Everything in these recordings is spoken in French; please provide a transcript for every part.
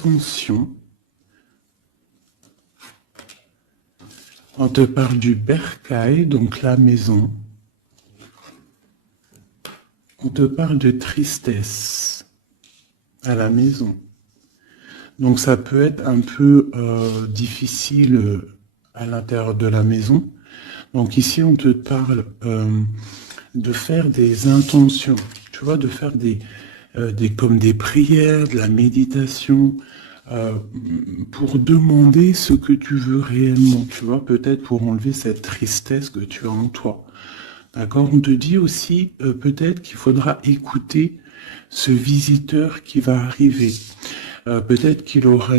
intentions. On te parle du bercail, donc la maison. On te parle de tristesse à la maison. Donc ça peut être un peu difficile à l'intérieur de la maison. Donc ici, on te parle de faire des intentions, tu vois, de faire comme des prières, de la méditation, pour demander ce que tu veux réellement, tu vois, peut-être pour enlever cette tristesse que tu as en toi. D'accord? On te dit aussi peut-être qu'il faudra écouter ce visiteur qui va arriver. Peut-être qu'il aura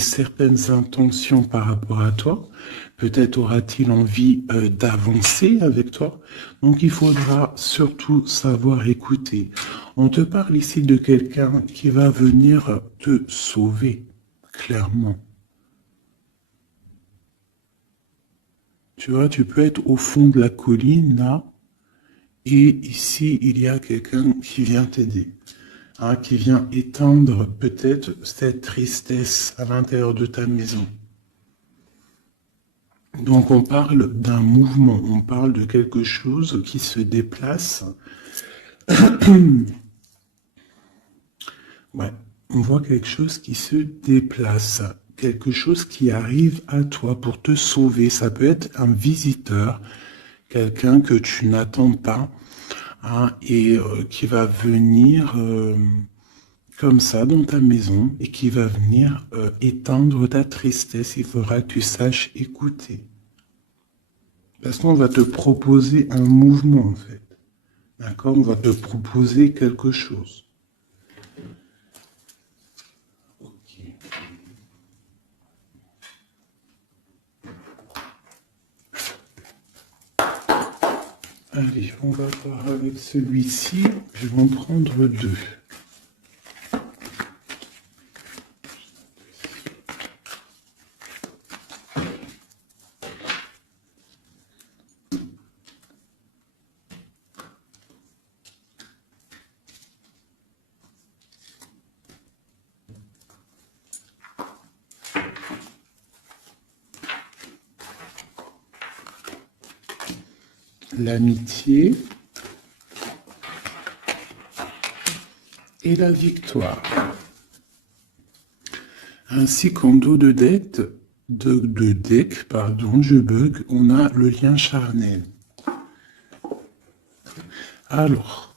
certaines intentions par rapport à toi. Peut-être aura-t-il envie d'avancer avec toi. Donc il faudra surtout savoir écouter. On te parle ici de quelqu'un qui va venir te sauver, clairement. Tu vois, tu peux être au fond de la colline, là, et ici, il y a quelqu'un qui vient t'aider. Hein, qui vient éteindre peut-être cette tristesse à l'intérieur de ta maison. Donc on parle d'un mouvement, on parle de quelque chose qui se déplace. Ouais, on voit quelque chose qui se déplace, quelque chose qui arrive à toi pour te sauver. Ça peut être un visiteur, quelqu'un que tu n'attends pas, hein, et qui va venir comme ça dans ta maison et qui va venir éteindre ta tristesse. Il faudra que tu saches écouter. Parce qu'on va te proposer un mouvement, en fait. D'accord? On va te proposer quelque chose. Ok. Allez, on va voir avec celui-ci. Je vais en prendre deux. L'amitié et la victoire. Ainsi qu'en dos de deck, je bug, on a le lien charnel. Alors,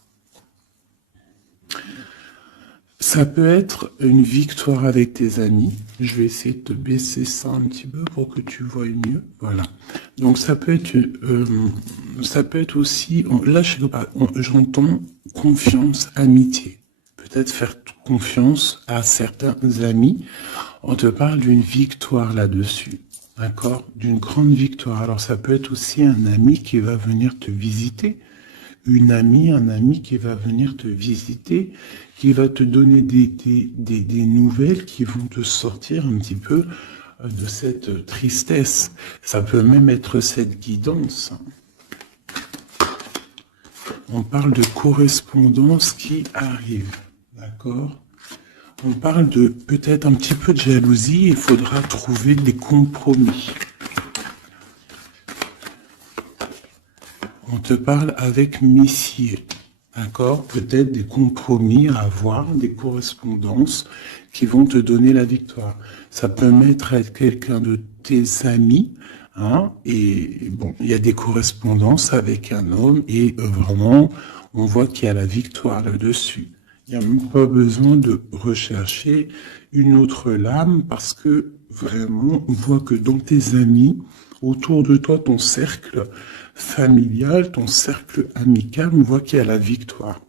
ça peut être une victoire avec tes amis. Je vais essayer de te baisser ça un petit peu pour que tu vois mieux. Voilà. Donc ça peut être aussi, là j'entends confiance, amitié. Peut-être faire confiance à certains amis. On te parle d'une victoire là-dessus. D'accord? D'une grande victoire. Alors ça peut être aussi un ami qui va venir te visiter. Un ami qui va venir te visiter, qui va te donner des nouvelles qui vont te sortir un petit peu de cette tristesse. Ça peut même être cette guidance. On parle de correspondance qui arrive, d'accord? On parle de peut-être un petit peu de jalousie, il faudra trouver des compromis. On te parle avec Messier, d'accord? Peut-être des compromis à avoir, des correspondances qui vont te donner la victoire. Ça peut être quelqu'un de tes amis, hein? Et bon, il y a des correspondances avec un homme et vraiment, on voit qu'il y a la victoire là-dessus. Il n'y a même pas besoin de rechercher une autre lame parce que vraiment, on voit que dans tes amis, autour de toi, ton cercle familial, ton cercle amical, on voit qu'il y a la victoire.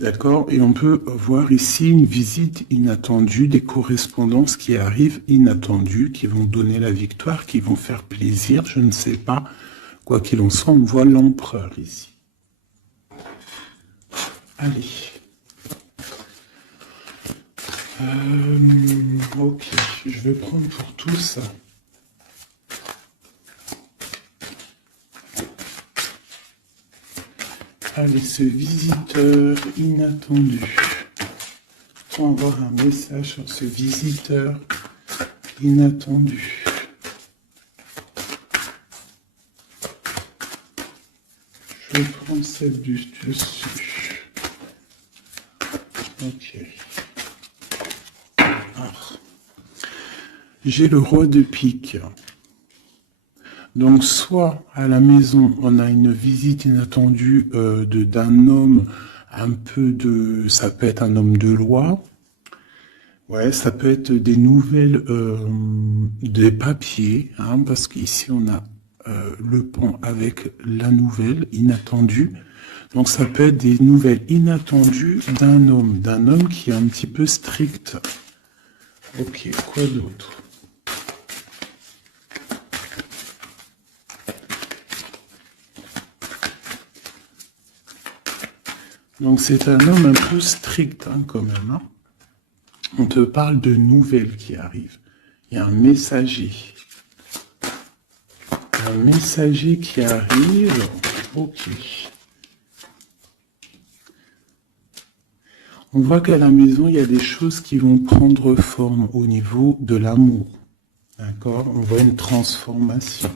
D'accord? Et on peut voir ici une visite inattendue, des correspondances qui arrivent inattendues, qui vont donner la victoire, qui vont faire plaisir, je ne sais pas. Quoi qu'il en soit, on voit l'empereur ici. Allez. Ok, je vais prendre pour tous. Allez, ce visiteur inattendu. pour avoir un message sur ce visiteur inattendu. Je prends celle du dessus. Ok. Alors, j'ai le roi de pique. Donc, soit à la maison, on a une visite inattendue d'un homme, un peu de... Ça peut être un homme de loi. Ouais, ça peut être des nouvelles, des papiers, hein, parce qu'ici, on a le pont avec la nouvelle inattendue. Donc, ça peut être des nouvelles inattendues d'un homme qui est un petit peu strict. Ok, quoi d'autre? Donc c'est un homme un peu strict hein, quand même. Hein. On te parle de nouvelles qui arrivent. Il y a un messager. Un messager qui arrive. Ok. On voit qu'à la maison, il y a des choses qui vont prendre forme au niveau de l'amour. D'accord? On voit une transformation.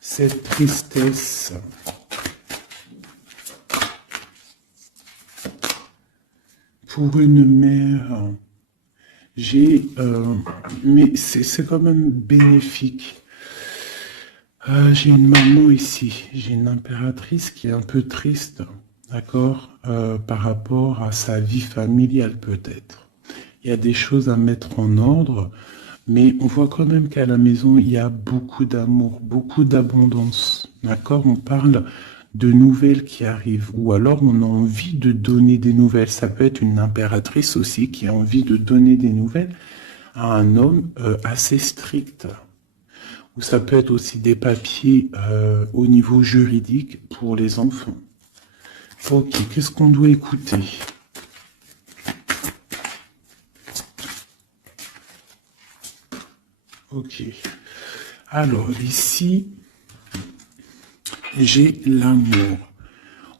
Cette tristesse... Pour une mère, mais c'est quand même bénéfique. J'ai une maman ici, j'ai une impératrice qui est un peu triste, d'accord, par rapport à sa vie familiale peut-être. Il y a des choses à mettre en ordre, mais on voit quand même qu'à la maison, il y a beaucoup d'amour, beaucoup d'abondance, d'accord. On parle de nouvelles qui arrivent, ou alors on a envie de donner des nouvelles. Ça peut être une impératrice aussi qui a envie de donner des nouvelles à un homme assez strict. Ou ça peut être aussi des papiers au niveau juridique pour les enfants. Ok, qu'est-ce qu'on doit écouter? Ok. Alors, ici, j'ai l'amour.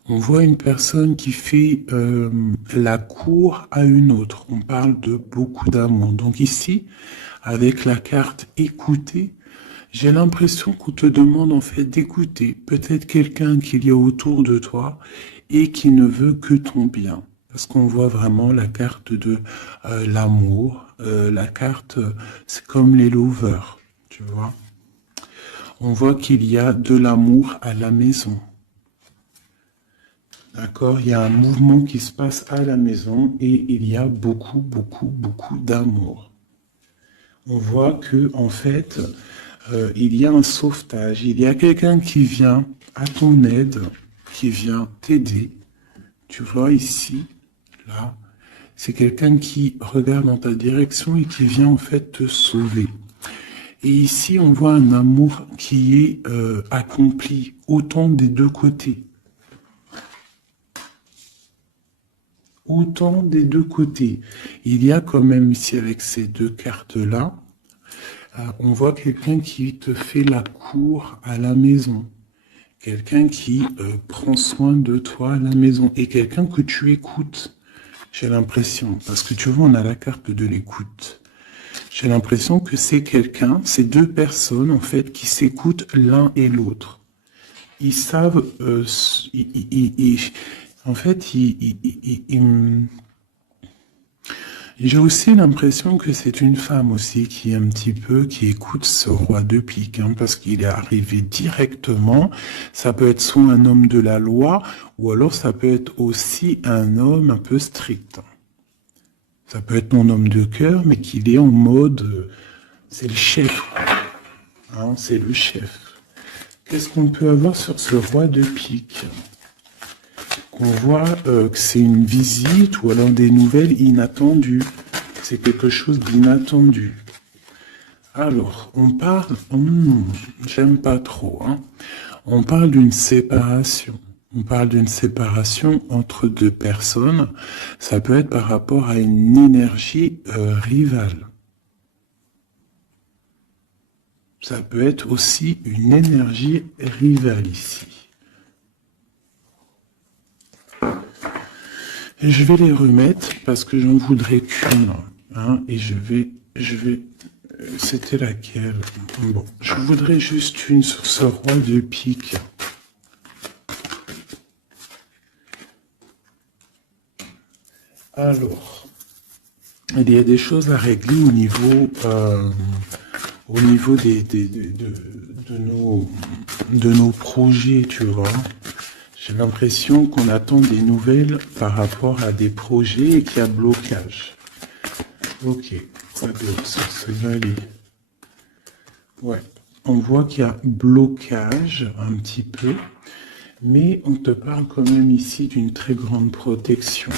On voit une personne qui fait la cour à une autre. On parle de beaucoup d'amour. Donc ici, avec la carte écouter, j'ai l'impression qu'on te demande en fait d'écouter peut-être quelqu'un qu'il y a autour de toi et qui ne veut que ton bien. Parce qu'on voit vraiment la carte de l'amour. La carte, c'est comme les lovers, tu vois. On voit qu'il y a de l'amour à la maison. D'accord, il y a un mouvement qui se passe à la maison et il y a beaucoup, beaucoup, beaucoup d'amour. On voit que en fait, il y a un sauvetage, il y a quelqu'un qui vient à ton aide, qui vient t'aider. Tu vois ici, là, c'est quelqu'un qui regarde dans ta direction et qui vient en fait te sauver. Et ici, on voit un amour qui est accompli autant des deux côtés. Autant des deux côtés. Il y a quand même ici avec ces deux cartes-là, on voit quelqu'un qui te fait la cour à la maison. Quelqu'un qui prend soin de toi à la maison. Et quelqu'un que tu écoutes. J'ai l'impression. Parce que tu vois, on a la carte de l'écoute. J'ai l'impression que c'est quelqu'un, c'est deux personnes en fait qui s'écoutent l'un et l'autre. Ils savent, en fait, j'ai aussi l'impression que c'est une femme aussi qui est un petit peu, qui écoute ce roi de pique, hein, parce qu'il est arrivé directement. Ça peut être soit un homme de la loi, ou alors ça peut être aussi un homme un peu strict. Ça peut être mon homme de cœur, mais qu'il est en mode, c'est le chef, hein, c'est le chef. Qu'est-ce qu'on peut avoir sur ce roi de pique? On voit que c'est une visite ou alors des nouvelles inattendues. C'est quelque chose d'inattendu. Alors, on parle... j'aime pas trop. Hein. On parle d'une séparation. On parle d'une séparation entre deux personnes. Ça peut être par rapport à une énergie rivale. Ça peut être aussi une énergie rivale ici. Et je vais les remettre parce que j'en voudrais qu'une. Hein, et c'était laquelle? Bon, je voudrais juste une sur ce roi de pique. Alors, il y a des choses à régler au niveau de nos projets, tu vois. J'ai l'impression qu'on attend des nouvelles par rapport à des projets et qu'il y a blocage. Ok, ça bloque sur ce valet. Ouais, on voit qu'il y a blocage un petit peu, mais on te parle quand même ici d'une très grande protection.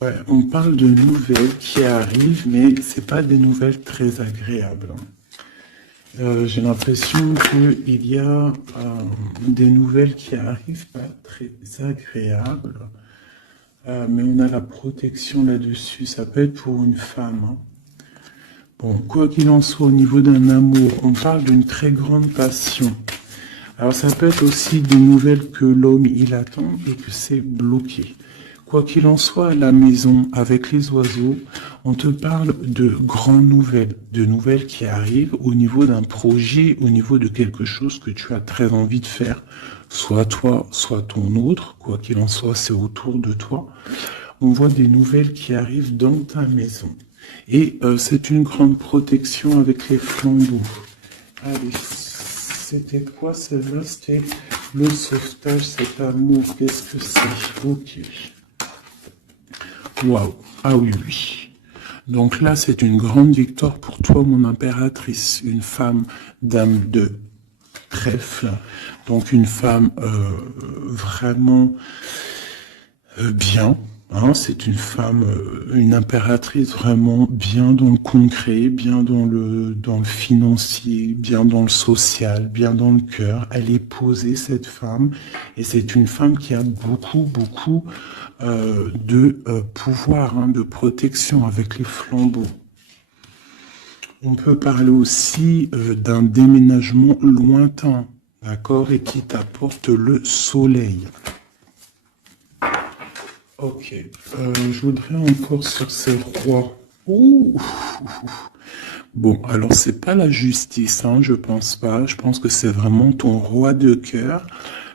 Ouais, on parle de nouvelles qui arrivent, mais c'est pas des nouvelles très agréables. J'ai l'impression qu'il y a des nouvelles qui arrivent pas très agréables, mais on a la protection là-dessus. Ça peut être pour une femme. Hein. Bon, quoi qu'il en soit, au niveau d'un amour, on parle d'une très grande passion. Alors ça peut être aussi des nouvelles que l'homme il attend et que c'est bloqué. Quoi qu'il en soit, à la maison, avec les oiseaux, on te parle de grandes nouvelles, de nouvelles qui arrivent au niveau d'un projet, au niveau de quelque chose que tu as très envie de faire. Soit toi, soit ton autre, quoi qu'il en soit, c'est autour de toi. On voit des nouvelles qui arrivent dans ta maison. Et c'est une grande protection avec les flambeaux. Allez, c'était quoi celle-là? C'était le sauvetage, cet amour. Qu'est-ce que c'est? Ok. Waouh. Ah oui, oui. Donc là, c'est une grande victoire pour toi, mon impératrice. Une femme, dame de trèfle. Donc une femme vraiment bien. Hein, c'est une femme, une impératrice vraiment bien dans le concret, bien dans le financier, bien dans le social, bien dans le cœur. Elle est posée, cette femme, et c'est une femme qui a beaucoup de pouvoir, hein, de protection avec les flambeaux. On peut parler aussi d'un déménagement lointain, d'accord, et qui t'apporte le soleil. Ok, je voudrais encore sur ces rois. Ouh. Bon, alors c'est pas la justice, hein, je pense pas. Je pense que c'est vraiment ton roi de cœur.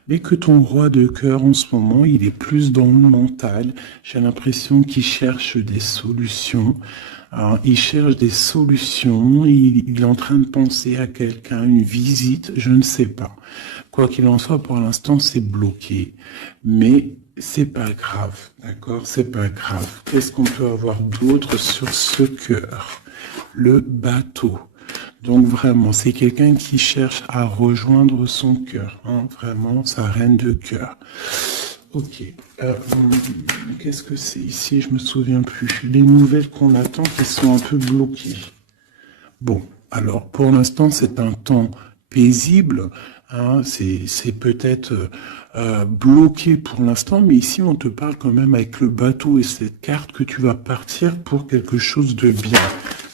Mais que ton roi de cœur en ce moment, il est plus dans le mental. J'ai l'impression qu'il cherche des solutions. Alors, il cherche des solutions. Il est en train de penser à quelqu'un, une visite, je ne sais pas. Quoi qu'il en soit, pour l'instant, c'est bloqué. Mais c'est pas grave, d'accord? C'est pas grave. Qu'est-ce qu'on peut avoir d'autre sur ce cœur? Le bateau. Donc vraiment, c'est quelqu'un qui cherche à rejoindre son cœur. Hein, vraiment, sa reine de cœur. Ok. Qu'est-ce que c'est ici? Je me souviens plus. Les nouvelles qu'on attend qui sont un peu bloquées. Bon, alors pour l'instant, c'est un temps paisible. Hein, c'est peut-être bloqué pour l'instant, mais ici on te parle quand même avec le bateau et cette carte que tu vas partir pour quelque chose de bien,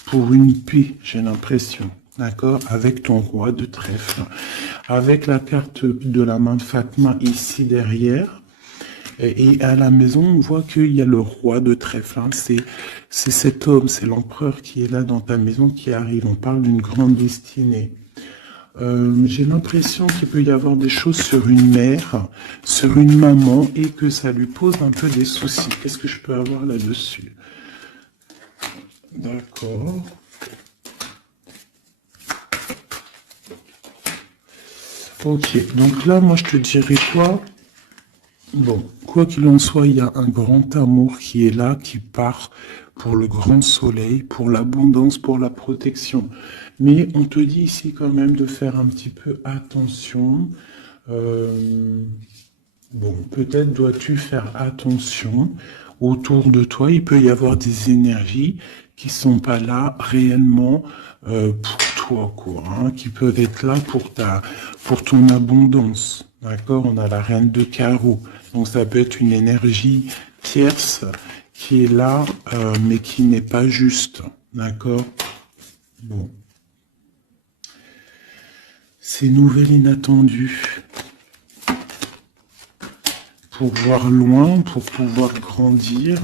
pour une paix, j'ai l'impression. D'accord, avec ton roi de trèfle, avec la carte de la main de Fatma ici derrière. Et à la maison, on voit qu'il y a le roi de trèfle. Hein. C'est cet homme, c'est l'empereur qui est là dans ta maison qui arrive. On parle d'une grande destinée. J'ai l'impression qu'il peut y avoir des choses sur une mère, sur une maman, et que ça lui pose un peu des soucis. Qu'est-ce que je peux avoir là-dessus? D'accord. Ok, donc là, moi, je te dirais quoi? Bon, quoi qu'il en soit, il y a un grand amour qui est là, qui part pour le grand soleil, pour l'abondance, pour la protection. Mais on te dit ici quand même de faire un petit peu attention. Bon, peut-être dois-tu faire attention. Autour de toi, il peut y avoir des énergies qui sont pas là réellement pour toi, quoi, hein, qui peuvent être là pour ton abondance. D'accord? On a la reine de carreau. Donc ça peut être une énergie tierce qui est là, mais qui n'est pas juste. D'accord? Bon. Ces nouvelles inattendues. Pour voir loin, pour pouvoir grandir.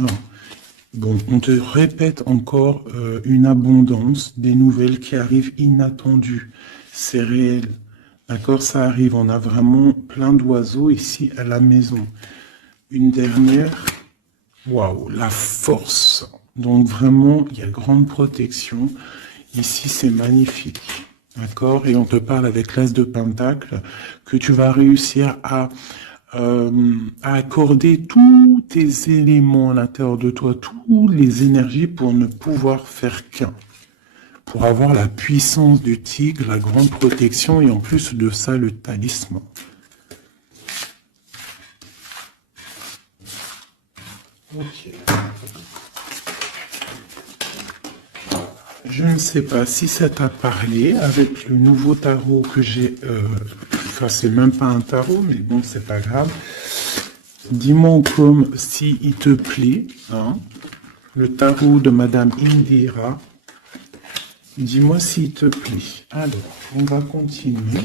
Bon, on te répète encore une abondance, des nouvelles qui arrivent inattendues. C'est réel. D'accord, ça arrive. On a vraiment plein d'oiseaux ici à la maison. Une dernière. Waouh, la force. Donc vraiment, il y a grande protection. Ici, c'est magnifique. D'accord? Et on te parle avec l'As de Pentacle que tu vas réussir à accorder tous tes éléments à l'intérieur de toi, toutes les énergies pour ne pouvoir faire qu'un. Pour avoir la puissance du tigre, la grande protection et en plus de ça, le talisman. Ok. Je ne sais pas si ça t'a parlé avec le nouveau tarot que j'ai. Enfin, c'est même pas un tarot, mais bon, c'est pas grave. Dis-moi comme si il te plaît, hein, le tarot de Madame Indira. Dis-moi s'il te plaît. Alors, on va continuer.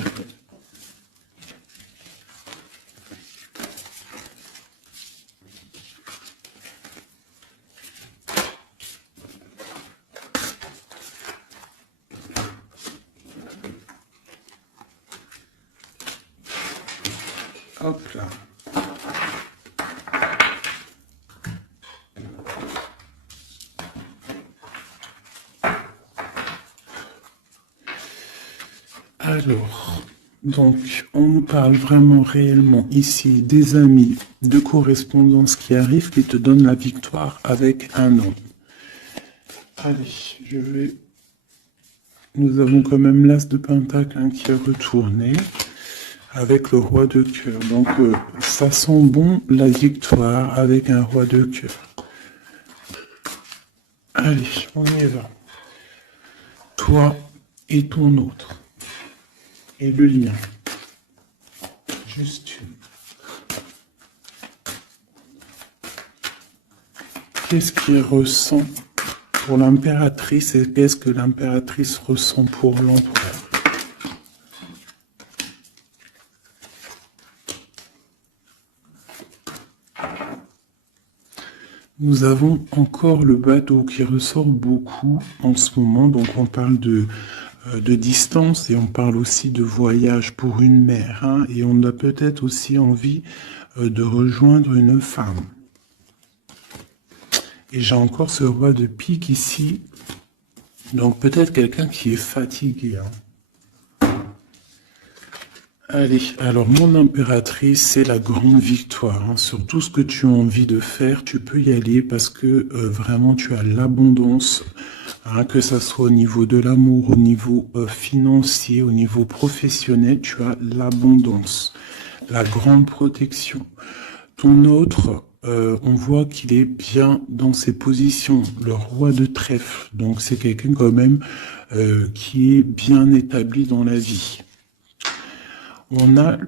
Hop là. Alors, donc, on nous parle vraiment réellement ici des amis de correspondance qui arrivent, qui te donnent la victoire avec un nom. Allez, je vais... Nous avons quand même l'As de Pentacle hein, qui est retourné avec le Roi de Cœur. Donc, ça sent bon la victoire avec un Roi de Cœur. Allez, on y va. Toi et ton autre. Et le lien. Juste une. Qu'est-ce qu'il ressent pour l'impératrice et qu'est-ce que l'impératrice ressent pour l'empereur? Nous avons encore le bateau qui ressort beaucoup en ce moment, donc on parle de distance et on parle aussi de voyage pour une mère, hein, et on a peut-être aussi envie de rejoindre une femme. Et j'ai encore ce roi de pique ici, donc peut-être quelqu'un qui est fatigué. Hein. Allez, alors mon impératrice, c'est la grande victoire. Hein. Sur tout ce que tu as envie de faire, tu peux y aller parce que vraiment tu as l'abondance, hein, que ça soit au niveau de l'amour, au niveau financier, au niveau professionnel, tu as l'abondance, la grande protection. Ton autre, on voit qu'il est bien dans ses positions, le roi de trèfle. Donc c'est quelqu'un quand même qui est bien établi dans la vie. On a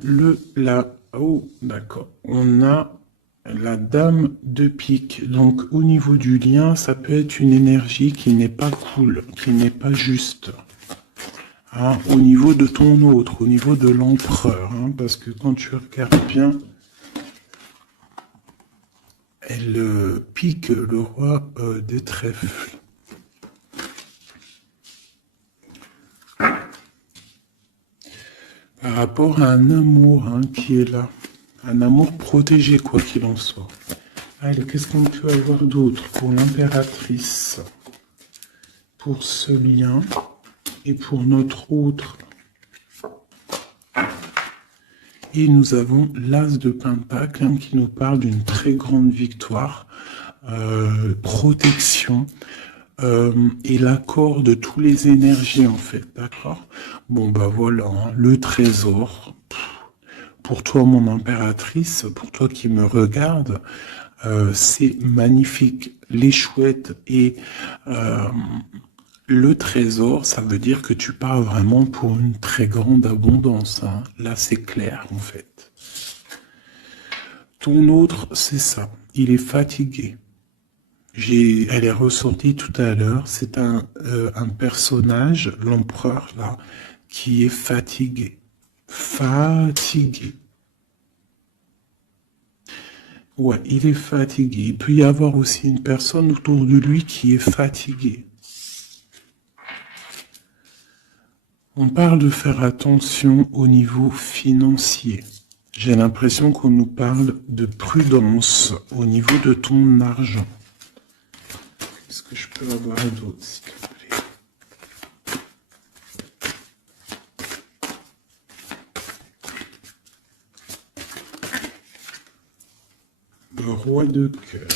on a la dame de pique. Donc, au niveau du lien, ça peut être une énergie qui n'est pas cool, qui n'est pas juste. Hein, au niveau de ton autre, au niveau de l'empereur. Hein, parce que quand tu regardes bien, elle pique le roi des trèfles. Par rapport à un amour hein, qui est là. Un amour protégé, quoi qu'il en soit. Allez, qu'est-ce qu'on peut avoir d'autre pour l'impératrice? Pour ce lien et pour notre autre. Et nous avons l'As de Pentacle hein, qui nous parle d'une très grande victoire, protection, et l'accord de toutes les énergies en fait, d'accord? Bon bah voilà, hein, le trésor. Pour toi mon impératrice, pour toi qui me regarde, c'est magnifique. Les chouettes et le trésor, ça veut dire que tu pars vraiment pour une très grande abondance. Hein. Là c'est clair en fait. Ton autre, c'est ça. Il est fatigué. Elle est ressortie tout à l'heure. C'est un personnage, l'empereur là, qui est fatigué. Fatigué. Ouais, il est fatigué. Il peut y avoir aussi une personne autour de lui qui est fatiguée. On parle de faire attention au niveau financier. J'ai l'impression qu'on nous parle de prudence au niveau de ton argent. Qu'est-ce que je peux avoir d'autre, s'il te plaît? Le roi de cœur.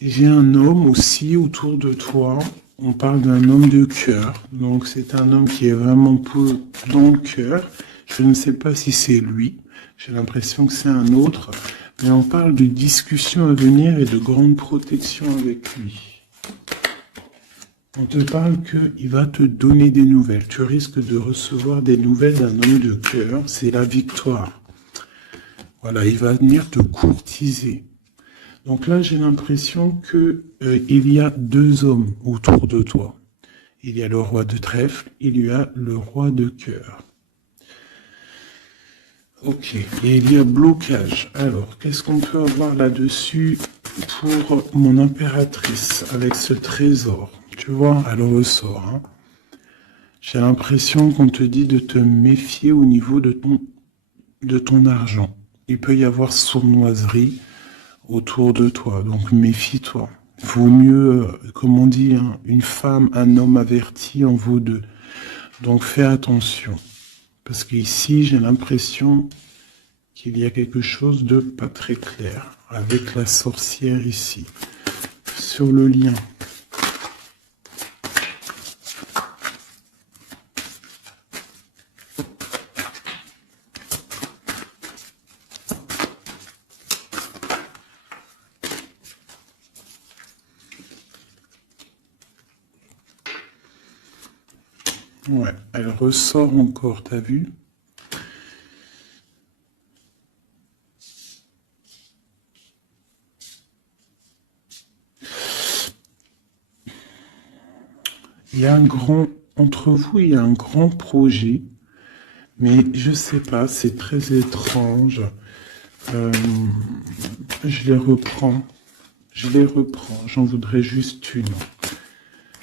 J'ai un homme aussi autour de toi. On parle d'un homme de cœur. Donc c'est un homme qui est vraiment peu dans le cœur. Je ne sais pas si c'est lui. J'ai l'impression que c'est un autre. Mais on parle de discussions à venir et de grande protection avec lui. On te parle qu'il va te donner des nouvelles. Tu risques de recevoir des nouvelles d'un homme de cœur. C'est la victoire. Voilà, il va venir te courtiser. Donc là, j'ai l'impression que il y a deux hommes autour de toi. Il y a le roi de trèfle, il y a le roi de cœur. Ok, et il y a blocage. Alors, qu'est-ce qu'on peut avoir là-dessus pour mon impératrice avec ce trésor? Tu vois, elle ressort. Hein. J'ai l'impression qu'on te dit de te méfier au niveau de ton argent. Il peut y avoir sournoiserie autour de toi, donc méfie-toi. Il vaut mieux, comme on dit, hein, une femme, un homme averti en vaut deux. Donc fais attention. Parce qu'ici, j'ai l'impression qu'il y a quelque chose de pas très clair avec la sorcière ici. Sur le lien. Ouais, elle ressort encore, t'as vu? Il y a entre vous, il y a un grand projet, mais je sais pas, c'est très étrange. Je les reprends, j'en voudrais juste une.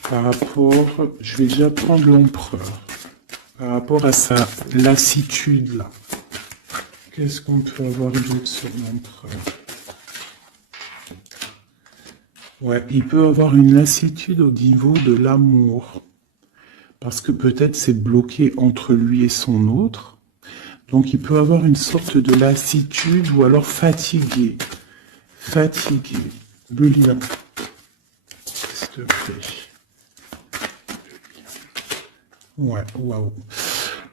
Par rapport, je vais déjà prendre l'empereur. Par rapport à sa lassitude là. Qu'est-ce qu'on peut avoir d'autre sur l'empereur? Ouais, il peut avoir une lassitude au niveau de l'amour. Parce que peut-être c'est bloqué entre lui et son autre. Donc il peut avoir une sorte de lassitude ou alors fatigué. Fatigué. Le lien. S'il te plaît. Ouais, waouh.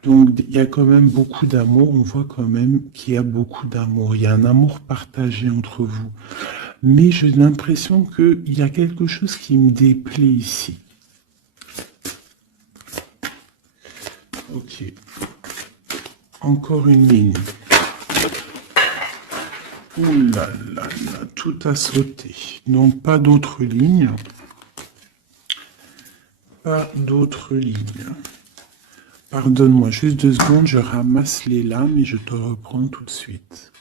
Donc il y a quand même beaucoup d'amour. On voit quand même qu'il y a beaucoup d'amour. Il y a un amour partagé entre vous. Mais j'ai l'impression qu'il y a quelque chose qui me déplaît ici. Ok. Encore une ligne. Ouh là là là, tout a sauté. Donc pas d'autres lignes. Pas d'autres lignes. Pardonne-moi, juste 2 secondes, je ramasse les lames et je te reprends tout de suite.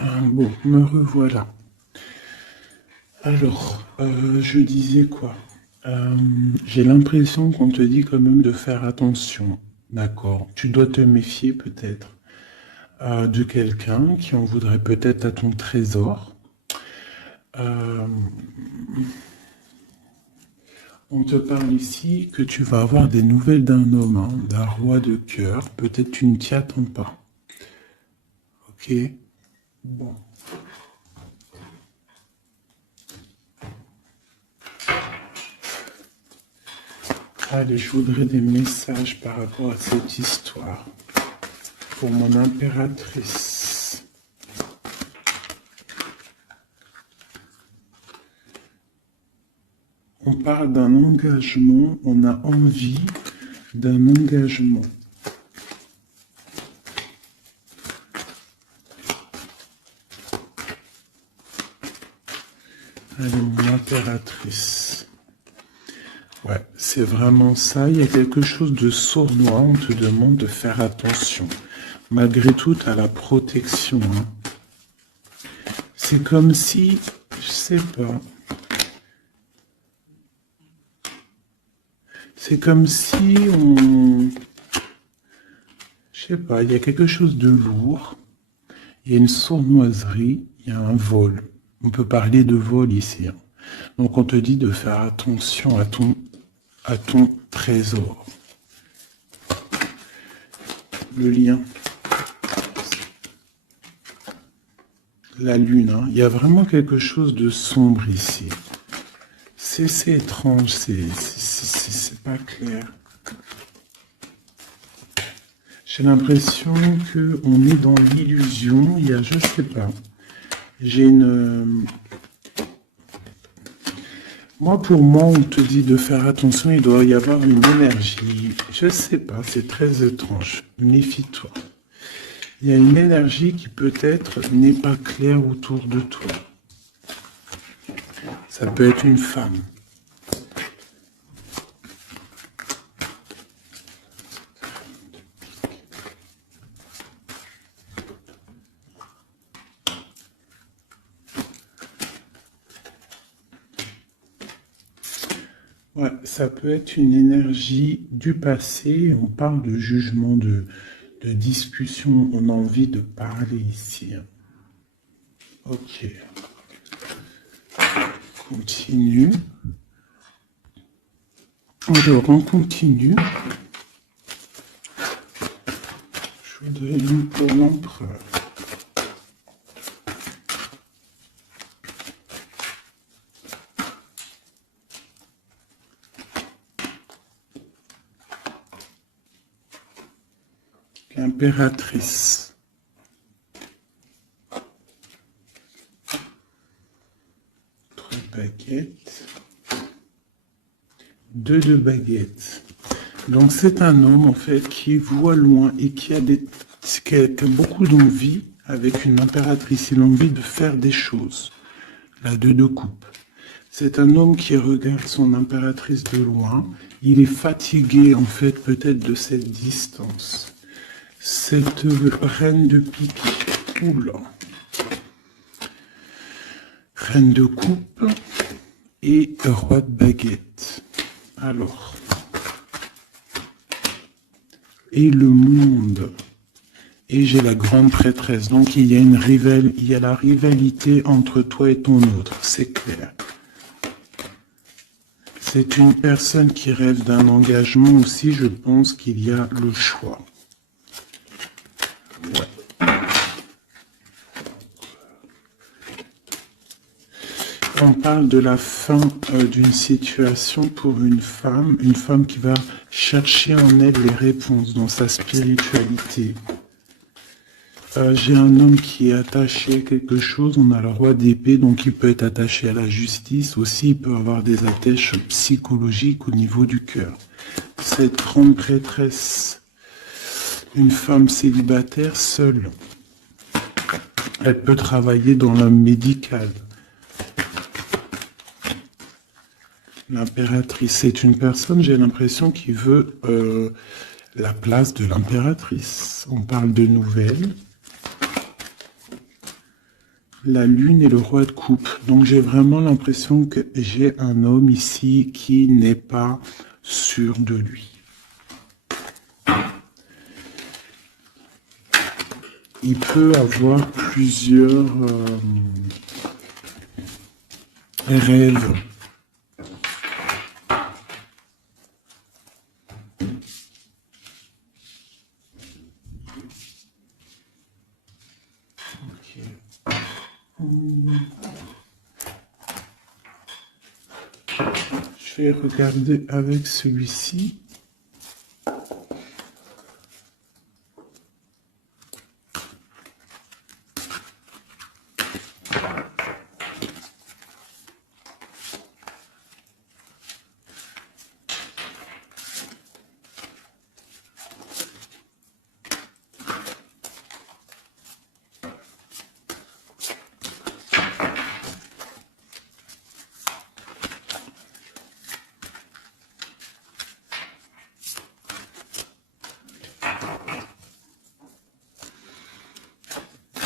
Bon, me revoilà. Alors, je disais quoi? J'ai l'impression qu'on te dit quand même de faire attention. D'accord. Tu dois te méfier peut-être de quelqu'un qui en voudrait peut-être à ton trésor. On te parle ici que tu vas avoir des nouvelles d'un homme, hein, d'un roi de cœur. Peut-être tu ne t'y attends pas. Ok? Bon. Allez, je voudrais des messages par rapport à cette histoire. Pour mon impératrice. On parle d'un engagement, on a envie d'un engagement. Elle est mon impératrice. Ouais, c'est vraiment ça. Il y a quelque chose de sournois. On te demande de faire attention. Malgré tout, tu as la protection. Hein. C'est comme si, je sais pas. C'est comme si on... Je sais pas, il y a quelque chose de lourd. Il y a une sournoiserie. Il y a un vol. On peut parler de vol ici. Hein. Donc on te dit de faire attention à ton trésor. Le lien. La lune. Hein. Il y a vraiment quelque chose de sombre ici. C'est étrange, c'est pas clair. J'ai l'impression qu'on est dans l'illusion. Il y a, je sais pas. J'ai une... Moi, pour moi, on te dit de faire attention. Il doit y avoir une énergie. Je sais pas, c'est très étrange. Méfie-toi. Il y a une énergie qui peut-être n'est pas claire autour de toi. Ça peut être une femme. Ouais, ça peut être une énergie du passé. On parle de jugement, de discussion. On a envie de parler ici. Ok. Continue. Alors, on continue. Je voudrais une pour l'empereur. L'impératrice. 3 baguettes. 2 de baguettes. Donc c'est un homme en fait qui voit loin et qui a beaucoup d'envie avec une impératrice. Il a envie de faire des choses. La 2 de coupe. C'est un homme qui regarde son impératrice de loin. Il est fatigué en fait peut-être de cette distance. Cette reine de pique. Oula. Reine de coupe et roi de baguette. Alors. Et le monde. Et j'ai la grande prêtresse. Donc il y a la rivalité entre toi et ton autre. C'est clair. C'est une personne qui rêve d'un engagement aussi. Je pense qu'il y a le choix. Ouais. On parle de la fin d'une situation pour une femme qui va chercher en elle les réponses dans sa spiritualité. J'ai un homme qui est attaché à quelque chose, on a le roi d'épée, donc il peut être attaché à la justice, aussi il peut avoir des attaches psychologiques au niveau du cœur. Cette grande prêtresse, une femme célibataire seule, elle peut travailler dans le médical. L'impératrice, c'est une personne, j'ai l'impression, qui veut la place de l'impératrice. On parle de nouvelles. La lune et le roi de coupe. Donc j'ai vraiment l'impression que j'ai un homme ici qui n'est pas sûr de lui. Il peut avoir plusieurs rêves. Je vais regarder avec celui-ci.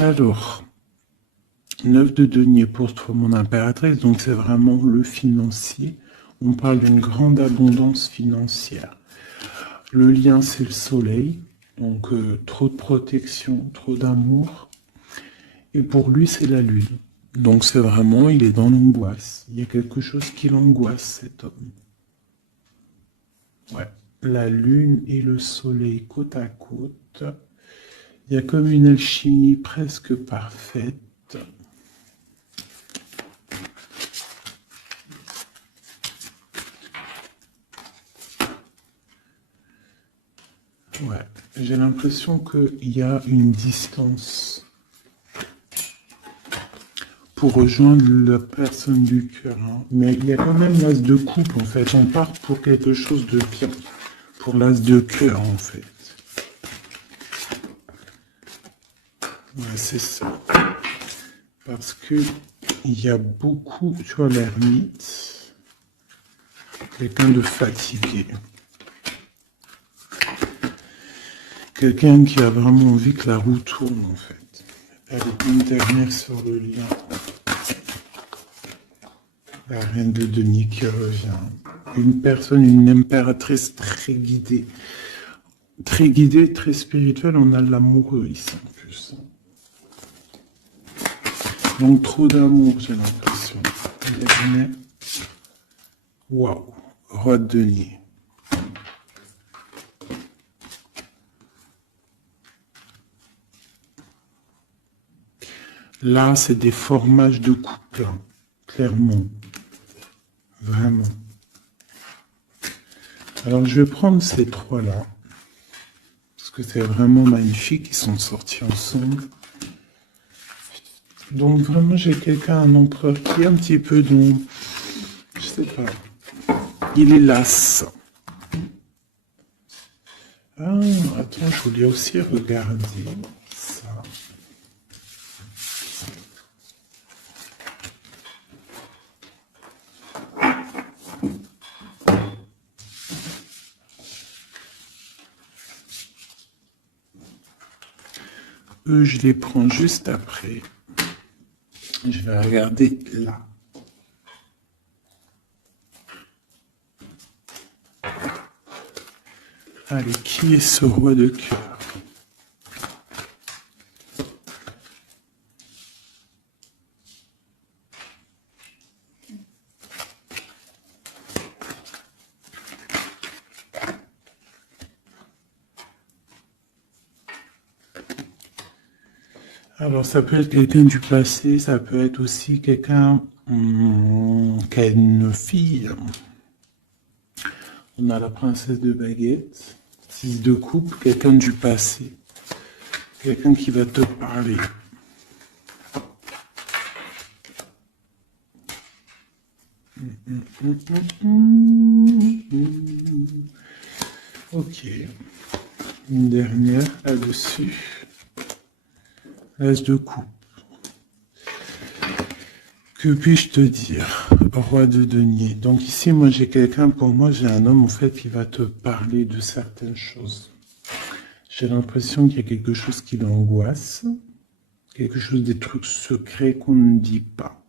Alors, 9 de denier pour toi, mon impératrice, donc c'est vraiment le financier. On parle d'une grande abondance financière. Le lien, c'est le soleil, donc trop de protection, trop d'amour. Et pour lui, c'est la lune. Donc c'est vraiment, il est dans l'angoisse. Il y a quelque chose qui l'angoisse, cet homme. Ouais. La lune et le soleil côte à côte. Il y a comme une alchimie presque parfaite. Ouais. J'ai l'impression qu'il y a une distance pour rejoindre la personne du cœur. Hein. Mais il y a quand même l'as de coupe, en fait. On part pour quelque chose de bien. Pour l'as de cœur, en fait. Ouais, c'est ça. Parce que il y a beaucoup, tu vois, l'ermite, quelqu'un de fatigué. Quelqu'un qui a vraiment envie que la roue tourne, en fait. Allez, une dernière sur le lien. La reine de denier qui revient. Une personne, une impératrice très guidée, très spirituelle. On a l'amoureux ici, en plus. Donc, trop d'amour, j'ai l'impression. Waouh, roi de denier. Là, c'est des formages de couple, hein, clairement. Vraiment. Alors, je vais prendre ces trois-là. Parce que c'est vraiment magnifique. Ils sont sortis ensemble. Donc, vraiment, j'ai quelqu'un, un empereur qui est un petit peu dans... Je sais pas. Il est las. Ah, attends, je voulais aussi regarder ça. Eux, je les prends juste après. Je vais regarder là. Allez, qui est ce roi de cœur? Alors, ça peut être quelqu'un du passé, ça peut être aussi quelqu'un qui a une fille. On a la princesse de baguette, 6 de coupe, quelqu'un du passé, quelqu'un qui va te parler. Ok, une dernière là-dessus. L'as de coupe. Que puis-je te dire, roi de denier? Donc ici, moi j'ai quelqu'un, pour moi j'ai un homme en fait qui va te parler de certaines choses. J'ai l'impression qu'il y a quelque chose qui l'angoisse, quelque chose, des trucs secrets qu'on ne dit pas.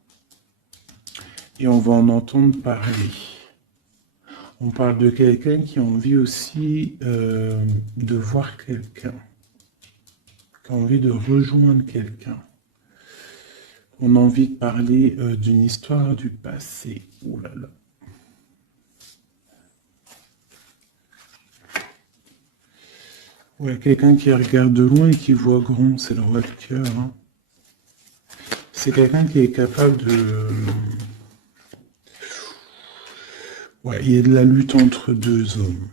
Et on va en entendre parler. On parle de quelqu'un qui a envie aussi de voir quelqu'un, qui a envie de rejoindre quelqu'un. On a envie de parler d'une histoire du passé. Ouh là là. Ouais, quelqu'un qui regarde de loin et qui voit grand, c'est le roi de cœur. Hein. C'est quelqu'un qui est capable de... Ouais, il y a de la lutte entre deux hommes.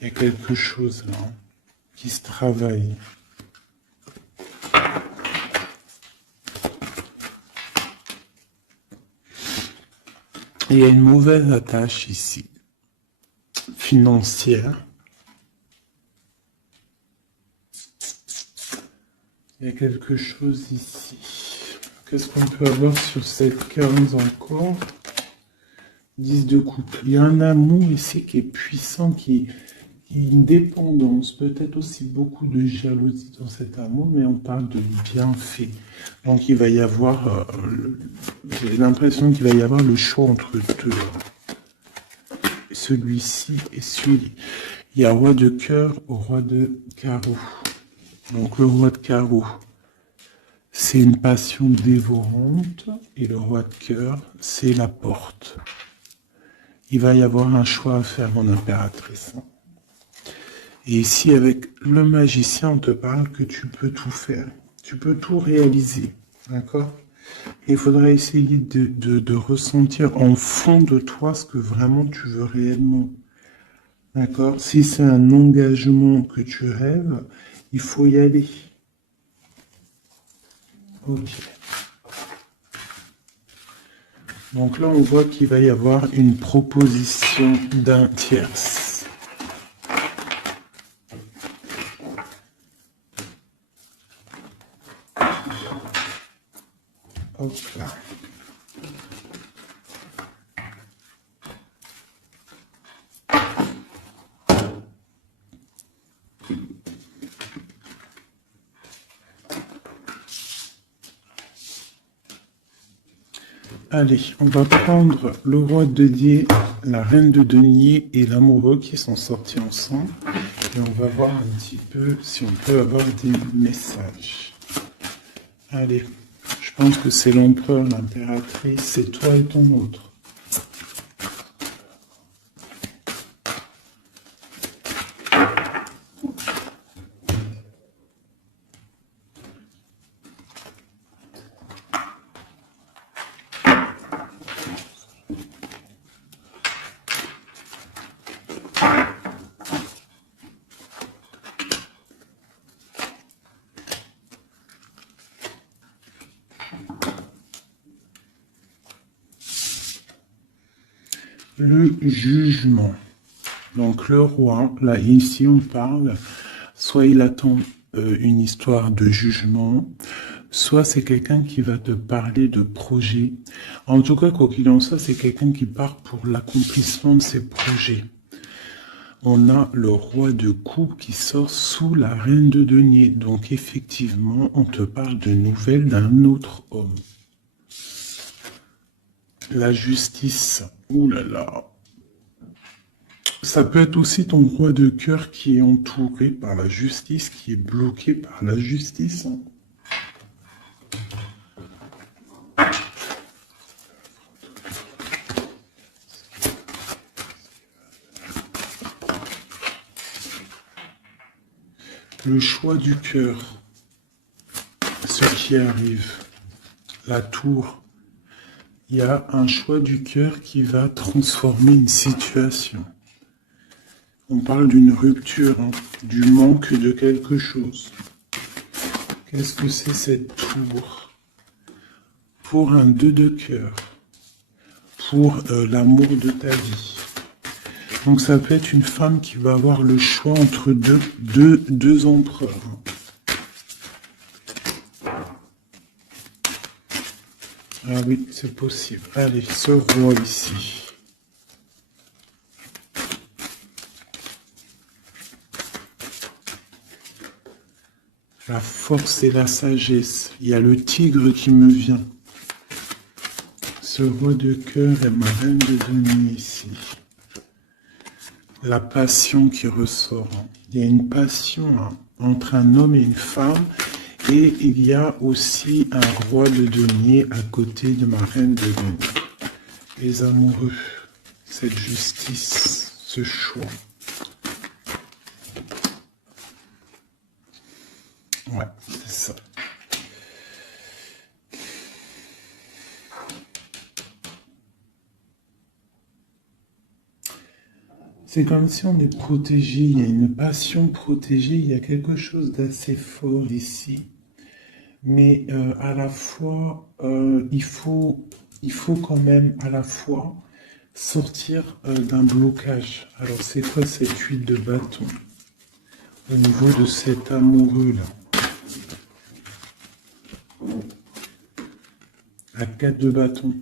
Il y a quelque chose là qui se travaille. Il y a une mauvaise attache ici, financière. Il y a quelque chose ici. Qu'est-ce qu'on peut avoir sur cette 15 encore? 10 de coupe. Il y a un amour ici qui est puissant, qui une dépendance, peut-être aussi beaucoup de jalousie dans cet amour, mais on parle de bienfait. Donc il va y avoir, j'ai l'impression qu'il va y avoir le choix entre deux, celui-ci et celui-ci. Il y a roi de cœur au roi de carreau. Donc le roi de carreau, c'est une passion dévorante, et le roi de cœur, c'est la porte. Il va y avoir un choix à faire en impératrice. Et ici, avec le magicien, on te parle que tu peux tout faire. Tu peux tout réaliser. D'accord? Il faudrait essayer de ressentir en fond de toi ce que vraiment tu veux réellement. D'accord? Si c'est un engagement que tu rêves, il faut y aller. Ok. Donc là, on voit qu'il va y avoir une proposition d'un tierce. Hop là. Allez, on va prendre le roi de denier, la reine de denier et l'amoureux qui sont sortis ensemble. Et on va voir un petit peu si on peut avoir des messages. Allez, je pense que c'est l'empereur, l'impératrice, c'est toi et ton autre. Le jugement. Donc le roi, là ici on parle, soit il attend une histoire de jugement, soit c'est quelqu'un qui va te parler de projet. En tout cas, quoi qu'il en soit, c'est quelqu'un qui part pour l'accomplissement de ses projets. On a le roi de coupe qui sort sous la reine de denier. Donc effectivement, on te parle de nouvelles d'un autre homme. La justice. Ouh là là. Ça peut être aussi ton roi de cœur qui est entouré par la justice, qui est bloqué par la justice. Le choix du cœur. Ce qui arrive. La tour. Il y a un choix du cœur qui va transformer une situation. On parle d'une rupture, hein, du manque de quelque chose. Qu'est-ce que c'est cette tour? Pour un 2 de cœur, pour l'amour de ta vie. Donc ça peut être une femme qui va avoir le choix entre deux empereurs. Ah oui, c'est possible. Allez, ce roi ici. La force et la sagesse. Il y a le tigre qui me vient. Ce roi de cœur est ma reine de denier ici. La passion qui ressort. Il y a une passion entre un homme et une femme. Et il y a aussi un roi de denier à côté de ma reine de denier. Les amoureux, cette justice, ce choix. Ouais, c'est ça. C'est comme si on est protégé, il y a une passion protégée, il y a quelque chose d'assez fort ici. Mais à la fois, il faut quand même à la fois sortir d'un blocage. Alors c'est quoi cette huile de bâton au niveau de cet amoureux-là? La 4 de bâton.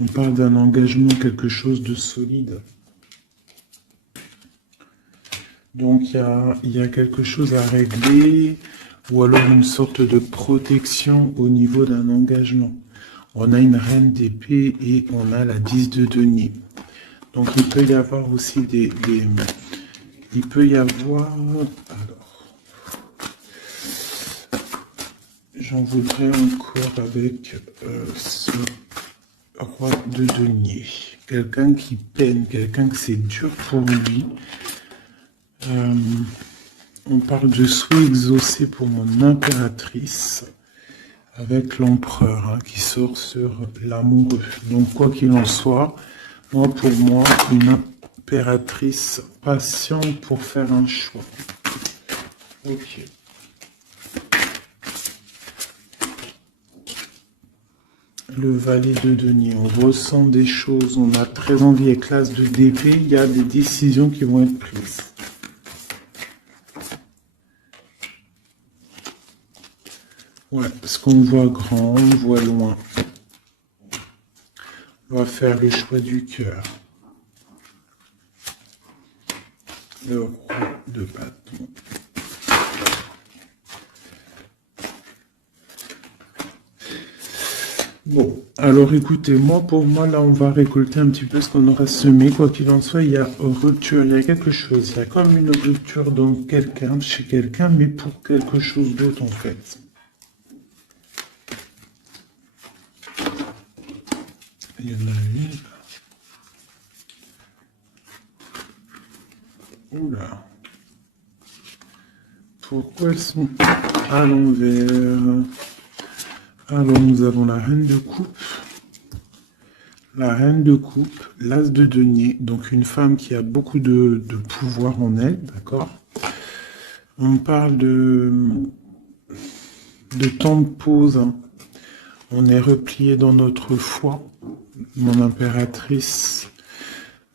On parle d'un engagement, quelque chose de solide. Donc il y a quelque chose à régler, ou alors une sorte de protection au niveau d'un engagement. On a une reine d'épée et on a la 10 de denier. Donc il peut y avoir aussi il peut y avoir... Alors, j'en voudrais encore avec ce roi de denier. Quelqu'un qui peine, quelqu'un que c'est dur pour lui. On parle de souhait exaucé pour mon impératrice, avec l'empereur hein, qui sort sur l'amoureux. Donc quoi qu'il en soit, moi pour moi, une impératrice patiente pour faire un choix. Ok. Le valet de denier, on ressent des choses, on a très envie avec l'as de d'épée, il y a des décisions qui vont être prises. Ouais, parce qu'on voit grand, on voit loin. On va faire le choix du cœur. Le roi de bâton. Bon, alors écoutez, pour moi, là, on va récolter un petit peu ce qu'on aura semé. Quoi qu'il en soit, il y a rupture, il y a quelque chose. Il y a comme une rupture dans quelqu'un, chez quelqu'un, mais pour quelque chose d'autre, en fait. Il y en a une. Oula. Pourquoi elles sont à l'envers? Alors, nous avons la reine de coupe. La reine de coupe, l'as de denier, donc une femme qui a beaucoup de pouvoir en elle, d'accord? On parle de temps de pause, hein. On est replié dans notre foi, mon impératrice.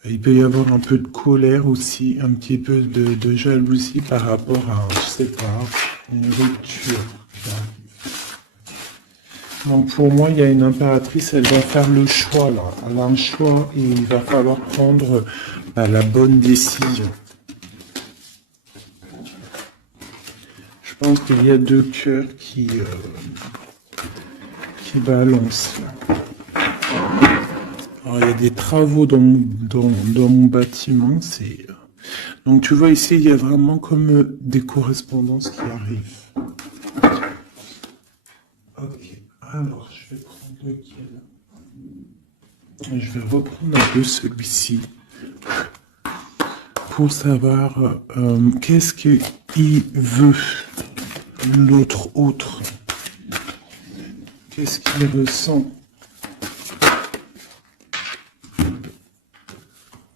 Il peut y avoir un peu de colère aussi, un petit peu de jalousie par rapport à, je sais pas, une rupture. Donc pour moi, il y a une impératrice, elle va faire le choix là. Elle a un choix et il va falloir prendre la bonne décision. Je pense qu'il y a deux cœurs qui balancent là. Alors il y a des travaux dans mon bâtiment. Donc tu vois ici, il y a vraiment comme des correspondances qui arrivent. Ok. Alors, je vais prendre lequel? Je vais reprendre un peu celui-ci pour savoir qu'est-ce qu'il veut, l'autre autre. Qu'est-ce qu'il ressent?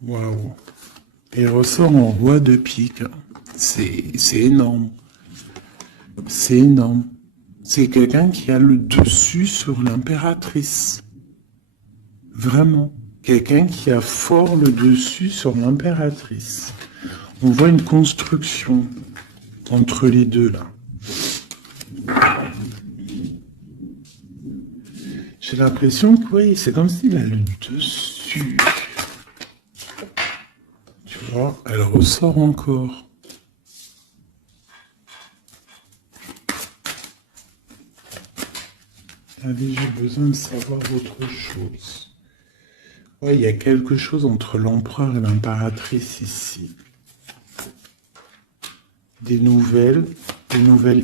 Waouh! Il ressort en roi de pique. C'est énorme. C'est énorme. C'est quelqu'un qui a le dessus sur l'impératrice. Vraiment. Quelqu'un qui a fort le dessus sur l'impératrice. On voit une construction entre les deux, là. J'ai l'impression que, oui, c'est comme s'il a le dessus. Tu vois, elle ressort encore. Allez, j'ai besoin de savoir autre chose. Ouais, il y a quelque chose entre l'empereur et l'impératrice ici. Des nouvelles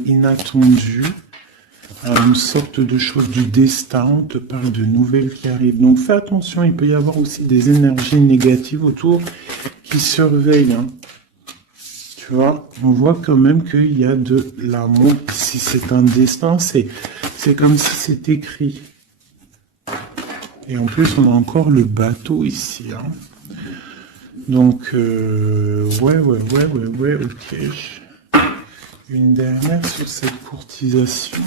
inattendues, une sorte de chose du destin, on te parle de nouvelles qui arrivent. Donc fais attention, il peut y avoir aussi des énergies négatives autour qui surveillent. Hein. Tu vois, on voit quand même qu'il y a de l'amour. Si c'est un destin, c'est comme si c'était écrit. Et en plus, on a encore le bateau ici. Hein. Donc, ouais, ok. Une dernière sur cette courtisation.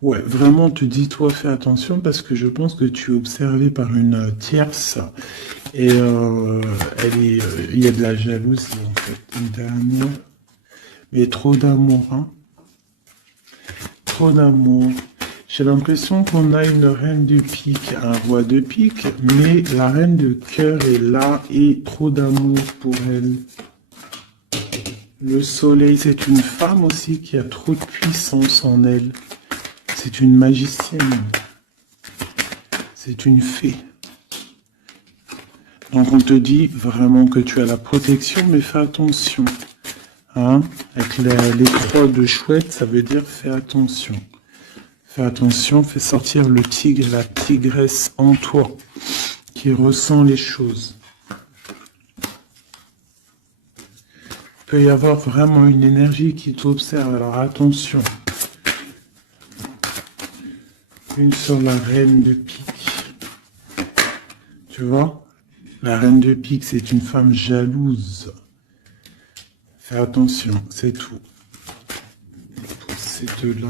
Ouais, vraiment, te dis, toi, fais attention parce que je pense que tu es observé par une tierce et il y a de la jalousie en fait. Une dernière. Mais trop d'amour, hein. Trop d'amour. J'ai l'impression qu'on a une reine de pique, un roi de pique, mais la reine de cœur est là et trop d'amour pour elle. Le soleil, c'est une femme aussi qui a trop de puissance en elle. C'est une magicienne. C'est une fée. Donc on te dit vraiment que tu as la protection, mais fais attention. Hein? Avec les croix de chouette, ça veut dire fais attention. Fais attention, fais sortir le tigre, la tigresse en toi, qui ressent les choses. Il peut y avoir vraiment une énergie qui t'observe, alors attention. Une sur la reine de pique. Tu vois? La reine de pique, c'est une femme jalouse. Fais attention, c'est tout. Pour ces deux-là.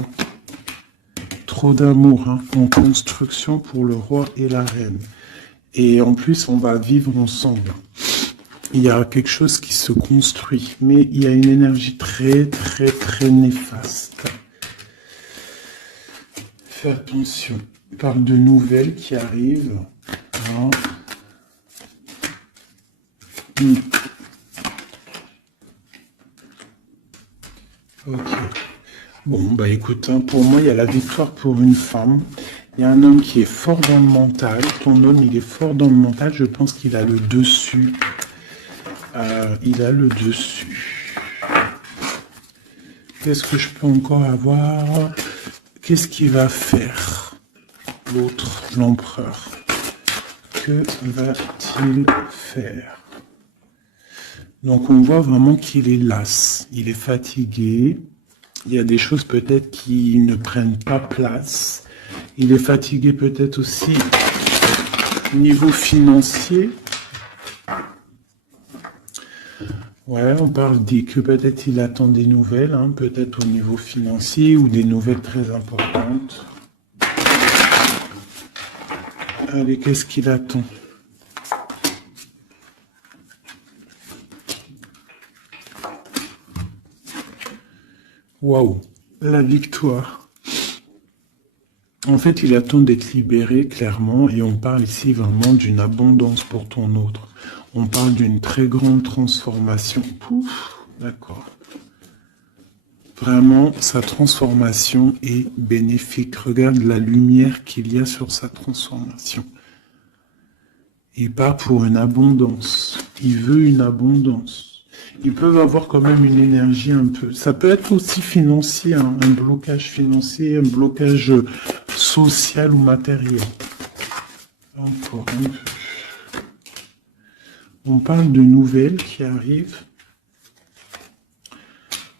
Trop d'amour hein, en construction pour le roi et la reine. Et en plus, on va vivre ensemble. Il y a quelque chose qui se construit, mais il y a une énergie très, très, très néfaste. Fais attention. On parle de nouvelles qui arrivent. Hein. Ok. Bon, bah écoute, hein, pour moi, il y a la victoire pour une femme. Il y a un homme qui est fort dans le mental. Ton homme, il est fort dans le mental. Je pense qu'il a le dessus. Il a le dessus. Qu'est-ce que je peux encore avoir? Qu'est-ce qu'il va faire? L'autre, l'empereur. Que va-t-il faire? Donc on voit vraiment qu'il est las. Il est fatigué. Il y a des choses peut-être qui ne prennent pas place. Il est fatigué peut-être aussi au niveau financier. Ouais, on parle que peut-être il attend des nouvelles, hein, peut-être au niveau financier ou des nouvelles très importantes. Allez, qu'est-ce qu'il attend? Waouh, la victoire. En fait, il attend d'être libéré, clairement, et on parle ici vraiment d'une abondance pour ton autre. On parle d'une très grande transformation. Pouf, d'accord. Vraiment, sa transformation est bénéfique. Regarde la lumière qu'il y a sur sa transformation. Il part pour une abondance. Il veut une abondance. Ils peuvent avoir quand même une énergie un peu. Ça peut être aussi financier, hein, un blocage financier, un blocage social ou matériel. Encore un peu. On parle de nouvelles qui arrivent.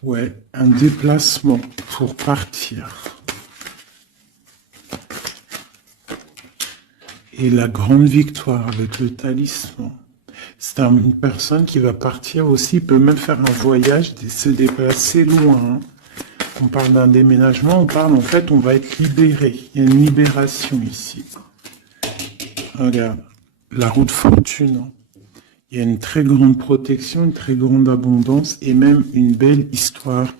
Ouais, un déplacement pour partir. Et la grande victoire avec le talisman. C'est une personne qui va partir aussi, peut même faire un voyage, se déplacer loin. Hein. On parle d'un déménagement, on parle en fait, on va être libéré. Il y a une libération ici. Regarde, la roue de fortune. Il y a une très grande protection, une très grande abondance et même une belle histoire.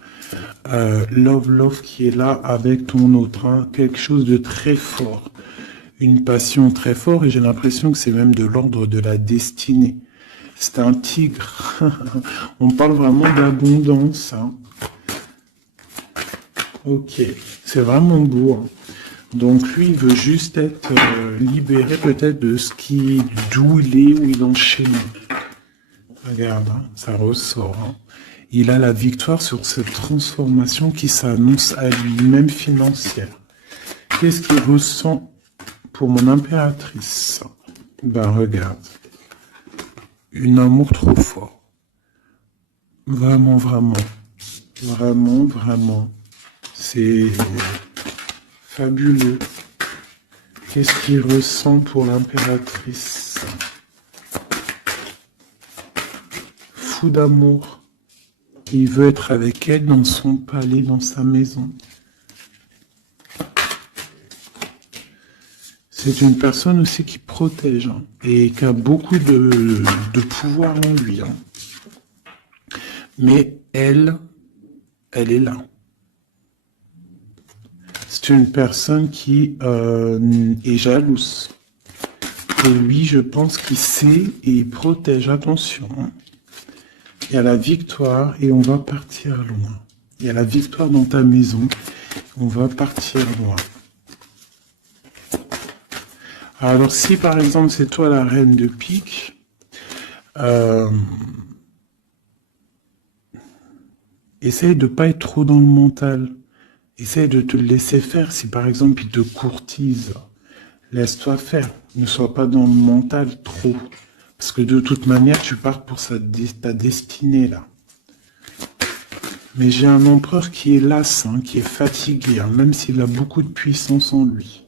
Love qui est là avec ton autre. Hein. Quelque chose de très fort. Une passion très forte et j'ai l'impression que c'est même de l'ordre de la destinée. C'est un tigre. On parle vraiment d'abondance. Hein. Ok, c'est vraiment beau. Hein. Donc lui, il veut juste être libéré peut-être de ce d'où il est, où il enchaîne. Regarde, hein, ça ressort. Hein. Il a la victoire sur cette transformation qui s'annonce à lui-même financière. Qu'est-ce qu'il ressent pour mon impératrice? Ben regarde. Un amour trop fort. Vraiment, vraiment. Vraiment, vraiment. C'est fabuleux. Qu'est-ce qu'il ressent pour l'impératrice? Fou d'amour. Il veut être avec elle dans son palais, dans sa maison. C'est une personne aussi qui protège hein, et qui a beaucoup de pouvoir en lui. Hein. Mais elle est là. c'est une personne qui est jalouse. Et lui, je pense qu'il sait et il protège. Attention, hein. Il y a la victoire et on va partir loin. Il y a la victoire dans ta maison. On va partir loin. Alors, si par exemple, c'est toi la reine de pique, essaye de pas être trop dans le mental. Essaye de te laisser faire. Si par exemple, il te courtise, laisse-toi faire. Ne sois pas dans le mental trop. Parce que de toute manière, tu pars pour ta destinée, là. Mais j'ai un empereur qui est las, hein, qui est fatigué, hein, même s'il a beaucoup de puissance en lui.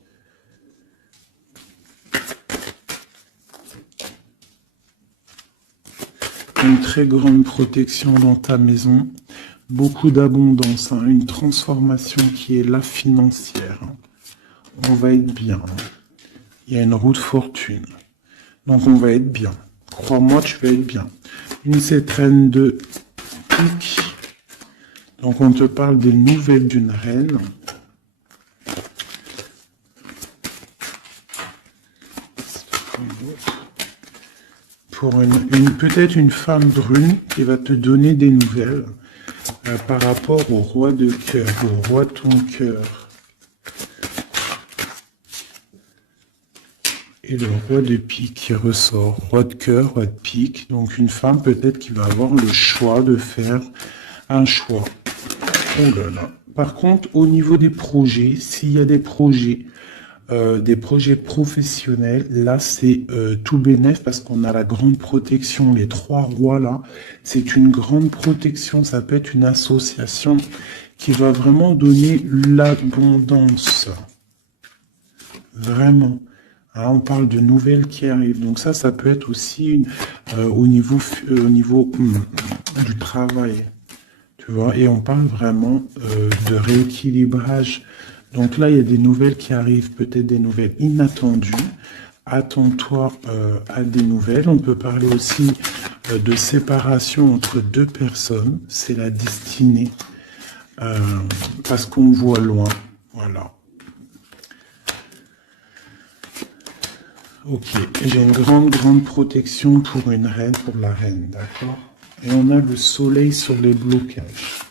Une très grande protection dans ta maison. Beaucoup d'abondance, hein, une transformation qui est là financière. Hein. On va être bien. Hein. Il y a une roue de fortune. Donc on va être bien. Crois-moi, tu vas être bien. Une cette reine de pique. Donc on te parle des nouvelles d'une reine. Pour peut-être une femme brune qui va te donner des nouvelles par rapport au roi de cœur, au roi de ton cœur. Et le roi de pique qui ressort, roi de cœur, roi de pique. Donc une femme peut-être qui va avoir le choix de faire un choix. Oh là là. Par contre, au niveau des projets, s'il y a des projets professionnels, là c'est tout bénef parce qu'on a la grande protection. Les trois rois là, c'est une grande protection. Ça peut être une association qui va vraiment donner l'abondance. Vraiment. Là, on parle de nouvelles qui arrivent. Donc ça peut être aussi au niveau du travail. Tu vois, et on parle vraiment de rééquilibrage. Donc là, il y a des nouvelles qui arrivent, peut-être des nouvelles inattendues. Attends-toi à des nouvelles. On peut parler aussi de séparation entre deux personnes. C'est la destinée. Parce qu'on voit loin. Voilà. Ok, j'ai une grande protection pour une reine, pour la reine, d'accord? Et on a le soleil sur les blocages.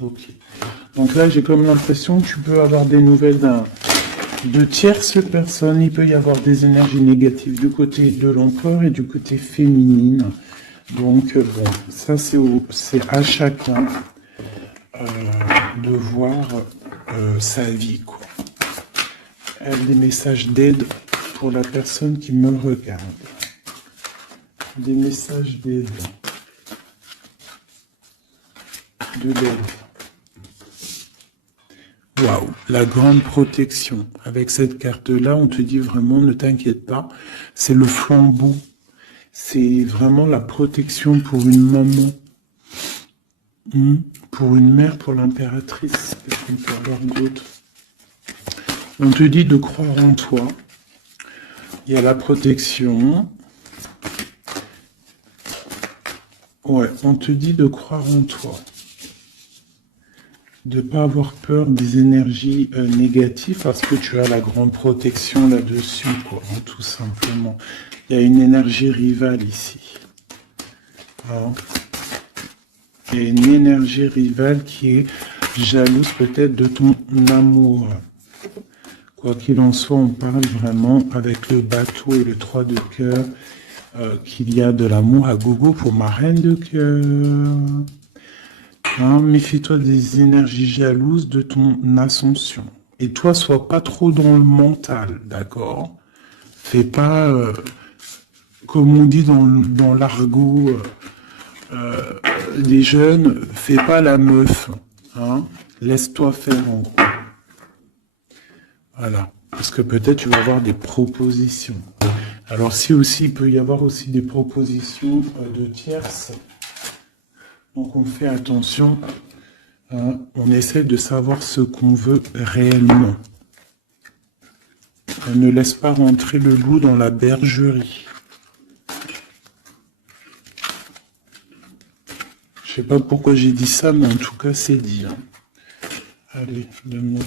Ok. Donc là, j'ai comme l'impression que tu peux avoir des nouvelles de tierces personnes. Il peut y avoir des énergies négatives du côté de l'empereur et du côté féminine. Donc, bon, ça, c'est à chacun de voir sa vie, quoi. Des messages d'aide pour la personne qui me regarde. Des messages d'aide. De l'aide. Waouh, la grande protection. Avec cette carte-là, on te dit vraiment, ne t'inquiète pas, c'est le flambeau. C'est vraiment la protection pour une maman. Pour une mère, pour l'impératrice. Qu'est-ce qu'on peut avoir d'autre? On te dit de croire en toi. Il y a la protection. Ouais, on te dit de croire en toi. De ne pas avoir peur des énergies négatives parce que tu as la grande protection là-dessus, quoi, hein, tout simplement. Il y a une énergie rivale ici. Alors, il y a une énergie rivale qui est jalouse peut-être de ton amour. Quoi qu'il en soit, on parle vraiment avec le bateau et le 3 de cœur qu'il y a de l'amour à gogo pour ma reine de cœur. Hein, méfie-toi des énergies jalouses de ton ascension. Et toi, sois pas trop dans le mental, d'accord? Fais pas, comme on dit dans l'argot des jeunes, fais pas la meuf. Hein? Laisse-toi faire en gros. Voilà. Parce que peut-être tu vas avoir des propositions. Alors si aussi, il peut y avoir aussi des propositions de tierces. Donc on fait attention, hein, on essaie de savoir ce qu'on veut réellement. On ne laisse pas rentrer le loup dans la bergerie. Je sais pas pourquoi j'ai dit ça, mais en tout cas c'est dit. Hein. Allez, donne-moi.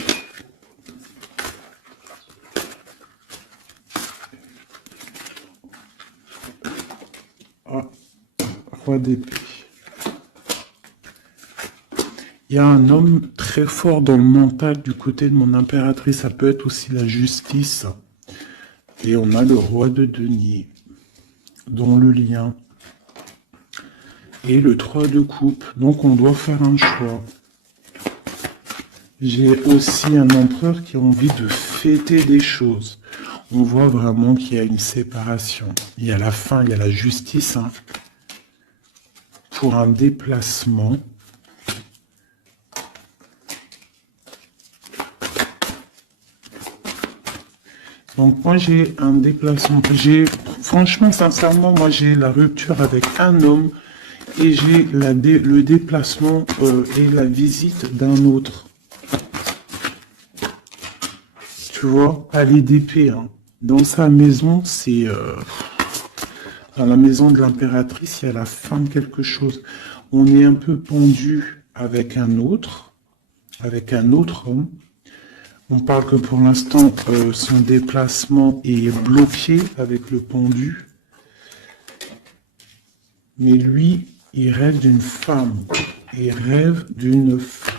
Ah, roi d'épée. Il y a un homme très fort dans le mental du côté de mon impératrice. Ça peut être aussi la justice. Et on a le roi de denier, dans le lien. Et le 3 de coupe. Donc on doit faire un choix. J'ai aussi un empereur qui a envie de fêter des choses. On voit vraiment qu'il y a une séparation. Il y a la fin, il y a la justice. Hein, pour un déplacement. Donc moi j'ai un déplacement. Franchement, sincèrement, moi j'ai la rupture avec un homme et j'ai le déplacement et la visite d'un autre. Tu vois, aller d'épée. Hein. Dans sa maison, c'est... dans la maison de l'impératrice, il y a la fin de quelque chose. On est un peu pendu avec un autre homme. On parle que pour l'instant, son déplacement est bloqué avec le pendu. Mais lui, il rêve d'une femme. Il rêve d'une femme.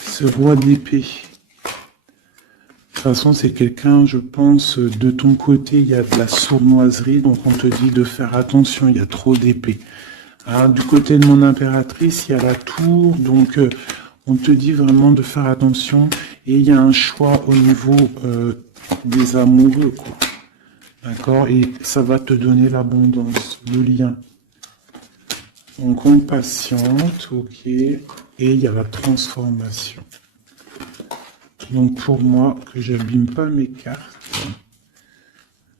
Ce roi d'épée. De toute façon, c'est quelqu'un, je pense, de ton côté, il y a de la sournoiserie, donc on te dit de faire attention, il y a trop d'épées. Hein, du côté de mon impératrice, il y a la tour, donc on te dit vraiment de faire attention. Et il y a un choix au niveau des amoureux, quoi. D'accord? Et ça va te donner l'abondance, le lien. Donc on patiente, ok. Et il y a la transformation. Donc pour moi, que j'abîme pas mes cartes,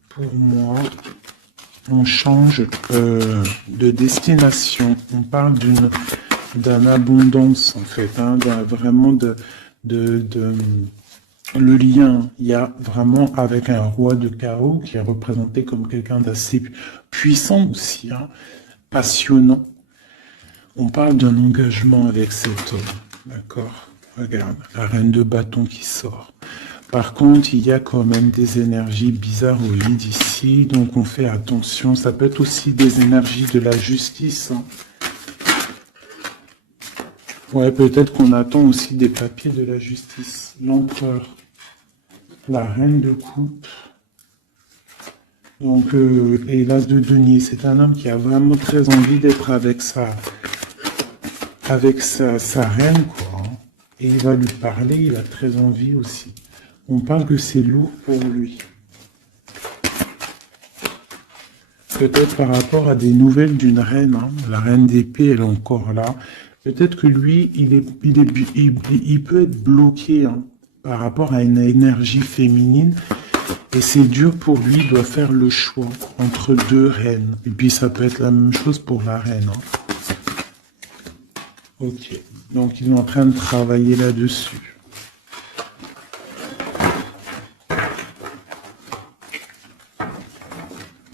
pour moi, on change de destination. On parle d'une abondance en fait, hein, vraiment le lien. Il y a vraiment avec un roi de carreau qui est représenté comme quelqu'un d'assez puissant aussi, hein, passionnant. On parle d'un engagement avec cet homme, d'accord? Regarde, la reine de bâton qui sort. Par contre, il y a quand même des énergies bizarres au lit d'ici, donc on fait attention. Ça peut être aussi des énergies de la justice. Hein. Ouais, peut-être qu'on attend aussi des papiers de la justice. L'empereur, la reine de coupe. Donc, et l'as de denier, c'est un homme qui a vraiment très envie d'être avec sa reine, quoi. Et il va lui parler, il a très envie aussi. On parle que c'est lourd pour lui. Peut-être par rapport à des nouvelles d'une reine, hein. La reine d'épée, elle est encore là. Peut-être que lui, il peut être bloqué, hein, par rapport à une énergie féminine. Et c'est dur pour lui, il doit faire le choix entre deux reines. Et puis ça peut être la même chose pour la reine. Hein. Ok, donc ils sont en train de travailler là-dessus.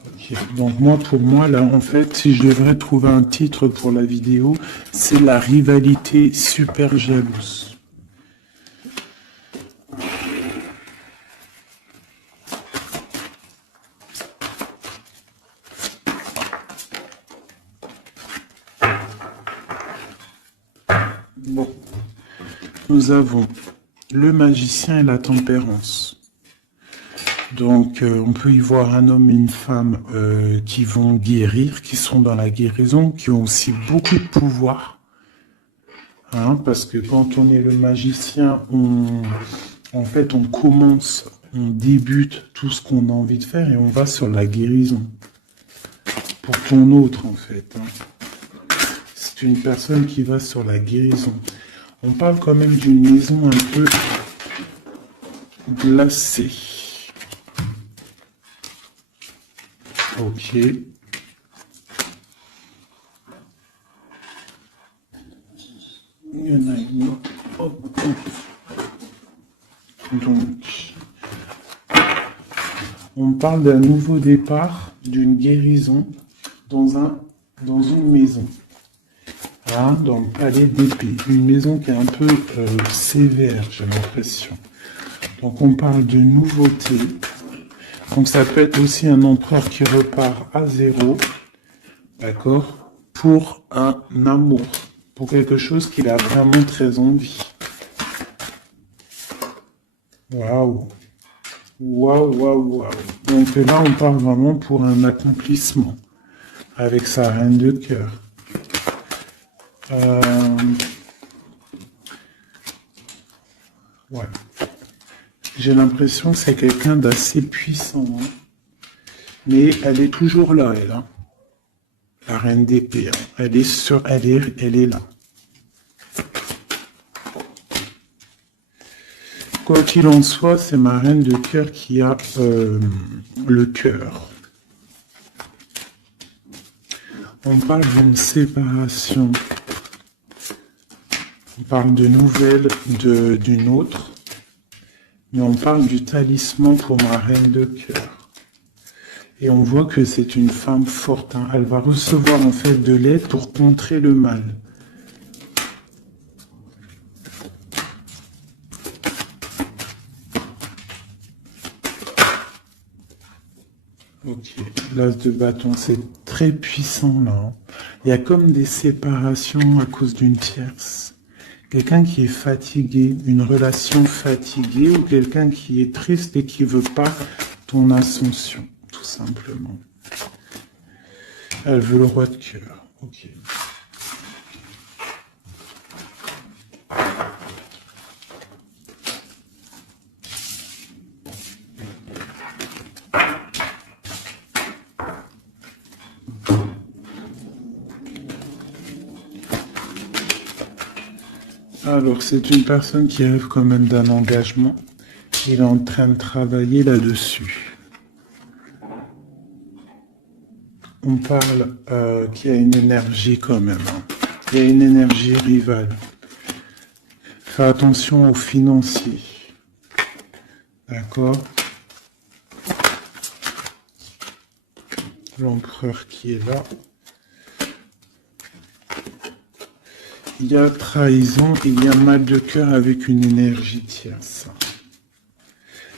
Ok, donc moi, pour moi, là, en fait, si je devrais trouver un titre pour la vidéo, c'est la rivalité super jalouse. Bon, nous avons le magicien et la tempérance. Donc, on peut y voir un homme et une femme qui vont guérir, qui sont dans la guérison, qui ont aussi beaucoup de pouvoir. Hein, parce que quand on est le magicien, en fait, on commence, on débute tout ce qu'on a envie de faire et on va sur la guérison. Pour ton autre, en fait. Hein. C'est une personne qui va sur la guérison. On parle quand même d'une maison un peu glacée. Ok. Il y en a une. Hop. Donc, on parle d'un nouveau départ, d'une guérison dans une maison. Hein, dans le palais d'épée. Une maison qui est un peu sévère, j'ai l'impression. Donc on parle de nouveauté. Donc ça peut être aussi un empereur qui repart à zéro. d'accord? Pour un amour, pour quelque chose qu'il a vraiment très envie. Waouh! Waouh, waouh, waouh. Donc là, on parle vraiment pour un accomplissement avec sa reine de cœur. Ouais. J'ai l'impression que c'est quelqu'un d'assez puissant, hein. Mais elle est toujours là, elle, hein. La reine d'épée, hein. Elle est là. Quoi qu'il en soit, c'est ma reine de cœur qui a le cœur. On parle d'une séparation. On parle de nouvelles d'une autre. Mais on parle du talisman pour ma reine de cœur. Et on voit que c'est une femme forte, hein. Elle va recevoir en fait de l'aide pour contrer le mal. Ok, l'as de bâton, c'est très puissant là, hein. Il y a comme des séparations à cause d'une tierce. Quelqu'un qui est fatigué, une relation fatiguée, ou quelqu'un qui est triste et qui veut pas ton ascension, tout simplement. Elle veut le roi de cœur. Ok. Alors, c'est une personne qui rêve quand même d'un engagement. Il est en train de travailler là-dessus. On parle qu'il y a une énergie quand même, hein. Il y a une énergie rivale. Fais attention aux financiers. D'accord? L'empereur qui est là. Il y a trahison, il y a mal de cœur avec une énergie tierce.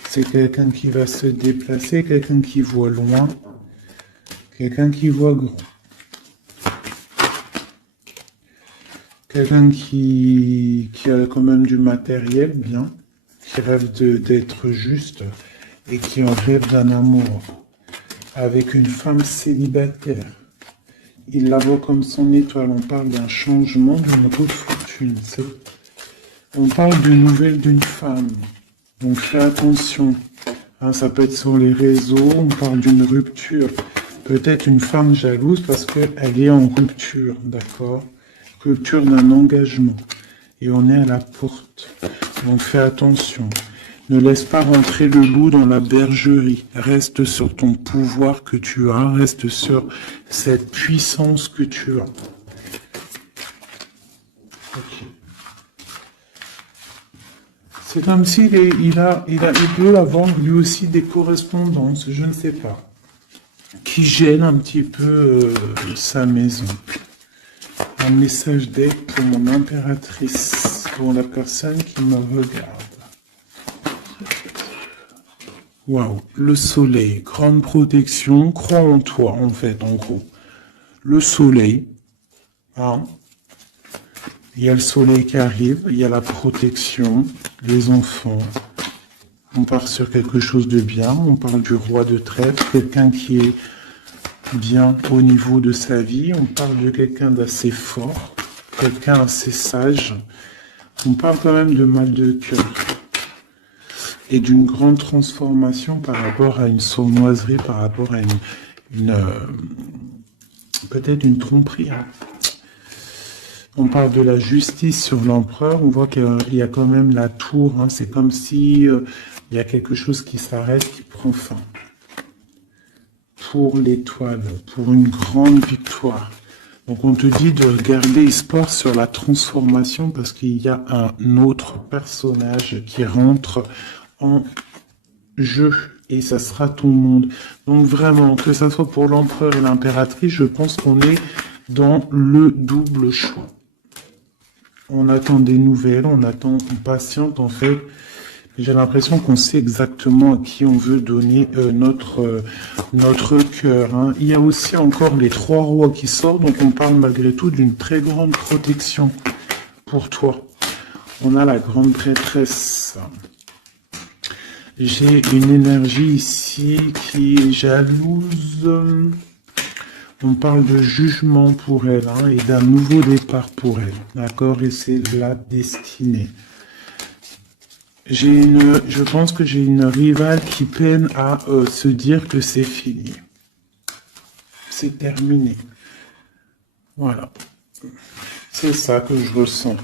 C'est quelqu'un qui va se déplacer, quelqu'un qui voit loin, quelqu'un qui voit grand. Quelqu'un qui a quand même du matériel, bien, qui rêve d'être juste et qui en rêve d'un amour avec une femme célibataire. Il la voit comme son étoile. On parle d'un changement, d'une haute fortune. On parle d'une nouvelle d'une femme. Donc fais attention. Hein, ça peut être sur les réseaux. On parle d'une rupture. Peut-être une femme jalouse parce qu'elle est en rupture. D'accord? Rupture d'un engagement. Et on est à la porte. Donc fais attention. Ne laisse pas rentrer le loup dans la bergerie. Reste sur ton pouvoir que tu as. Reste sur cette puissance que tu as. Okay. C'est comme s'il il peut avoir lui aussi des correspondances, je ne sais pas, qui gênent un petit peu sa maison. Un message d'aide pour mon impératrice, pour la personne qui me regarde. Waouh, le soleil, grande protection, crois en toi, en fait, en gros. Le soleil, hein. Il y a le soleil qui arrive, il y a la protection, les enfants. On part sur quelque chose de bien, on parle du roi de trèfle, quelqu'un qui est bien au niveau de sa vie, on parle de quelqu'un d'assez fort, quelqu'un assez sage. On parle quand même de mal de cœur. Et d'une grande transformation par rapport à une sournoiserie, par rapport à peut-être une tromperie, hein. On parle de la justice sur l'empereur, on voit qu'il y a quand même la tour, hein. C'est comme si il y a quelque chose qui s'arrête, qui prend fin. Pour l'étoile, pour une grande victoire. Donc on te dit de garder espoir sur la transformation parce qu'il y a un autre personnage qui rentre en jeu et ça sera ton monde. Donc vraiment, que ça soit pour l'empereur et l'impératrice, je pense qu'on est dans le double choix. On attend des nouvelles, on patiente en fait, J'ai l'impression qu'on sait exactement à qui on veut donner notre cœur. Hein. Il y a aussi encore les 3 rois qui sortent, donc on parle malgré tout d'une très grande protection pour toi. On a la grande prêtresse. J'ai une énergie ici qui est jalouse. On parle de jugement pour elle hein, et d'un nouveau départ pour elle. D'accord? Et c'est la destinée. Je pense que j'ai une rivale qui peine à se dire que c'est fini. C'est terminé. Voilà. C'est ça que je ressens.